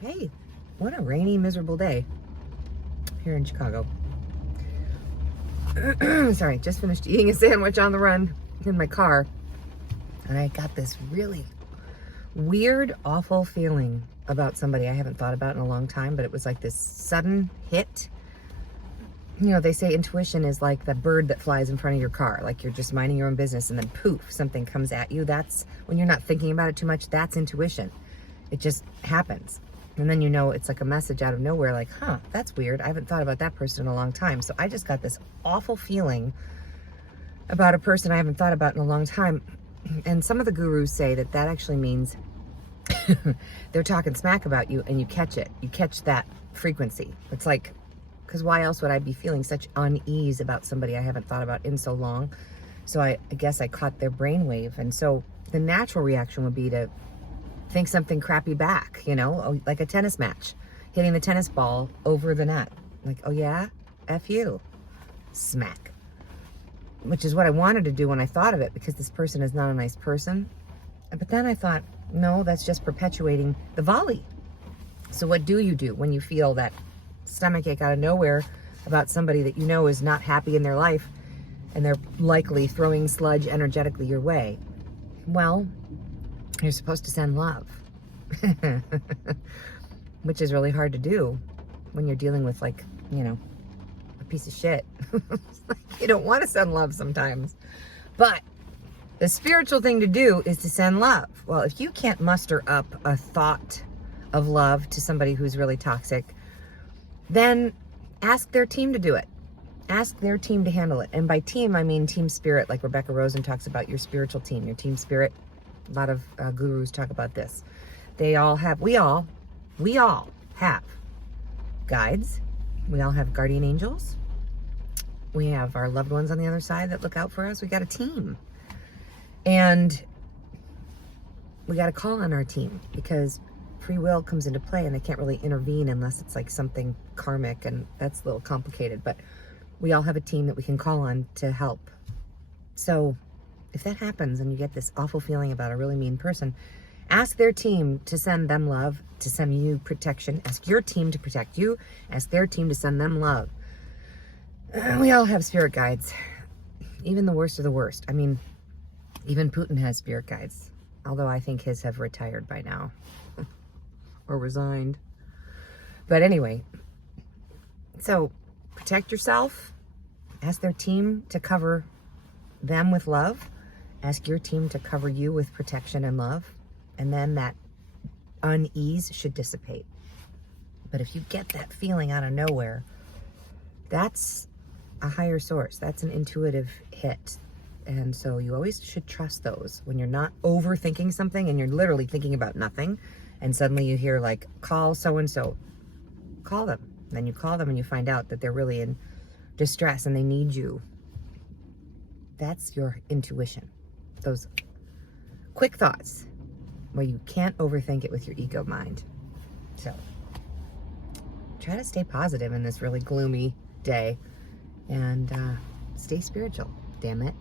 Hey, what a rainy, miserable day here in Chicago. Sorry, just finished eating a sandwich on the run in my car. And I got this really weird, awful feeling about somebody I haven't thought about in a long time, but it was like this sudden hit. You know, they say intuition is like the bird that flies in front of your car. Like you're just minding your own business and then poof, something comes at you. That's when you're not thinking about it too much. That's intuition. It just happens. And then you know it's like a message out of nowhere, like, huh, that's weird. I haven't thought about that person in a long time. So I just got this awful feeling about a person I haven't thought about in a long time. And some of the gurus say that that actually means they're talking smack about you and you catch it. You catch that frequency. It's like, because why else would I be feeling such unease about somebody I haven't thought about in so long? So I guess I caught their brainwave. And so the natural reaction would be to think something crappy back, you know, like a tennis match, hitting the tennis ball over the net. Like, oh yeah, F you, smack. Which is what I wanted to do when I thought of it, because this person is not a nice person. But then I thought, no, that's just perpetuating the volley. So what do you do when you feel that stomach ache out of nowhere about somebody that you know is not happy in their life and they're likely throwing sludge energetically your way? Well, you're supposed to send love, which is really hard to do when you're dealing with, like, you know, a piece of shit. You don't want to send love sometimes. But the spiritual thing to do is to send love. Well, if you can't muster up a thought of love to somebody who's really toxic, then ask their team to do it. Ask their team to handle it. And by team, I mean team spirit, like Rebecca Rosen talks about your spiritual team, your team spirit. A lot of gurus talk about this. We all have guides. We all have guardian angels. We have our loved ones on the other side that look out for us. We got a team. And we got to call on our team, because free will comes into play and they can't really intervene unless it's like something karmic, and that's a little complicated. But we all have a team that we can call on to help. So if that happens and you get this awful feeling about a really mean person, ask their team to send them love, to send you protection. Ask your team to protect you. Ask their team to send them love. We all have spirit guides, even the worst of the worst. I mean, even Putin has spirit guides, although I think his have retired by now or resigned. But anyway, so protect yourself. Ask their team to cover them with love. Ask your team to cover you with protection and love. And then that unease should dissipate. But if you get that feeling out of nowhere, that's a higher source. That's an intuitive hit. And so you always should trust those when you're not overthinking something and you're literally thinking about nothing. And suddenly you hear, like, call so-and-so. Call them. Then you call them and you find out that they're really in distress and they need you. That's your intuition. Those quick thoughts where you can't overthink it with your ego mind. So try to stay positive in this really gloomy day and stay spiritual, damn it.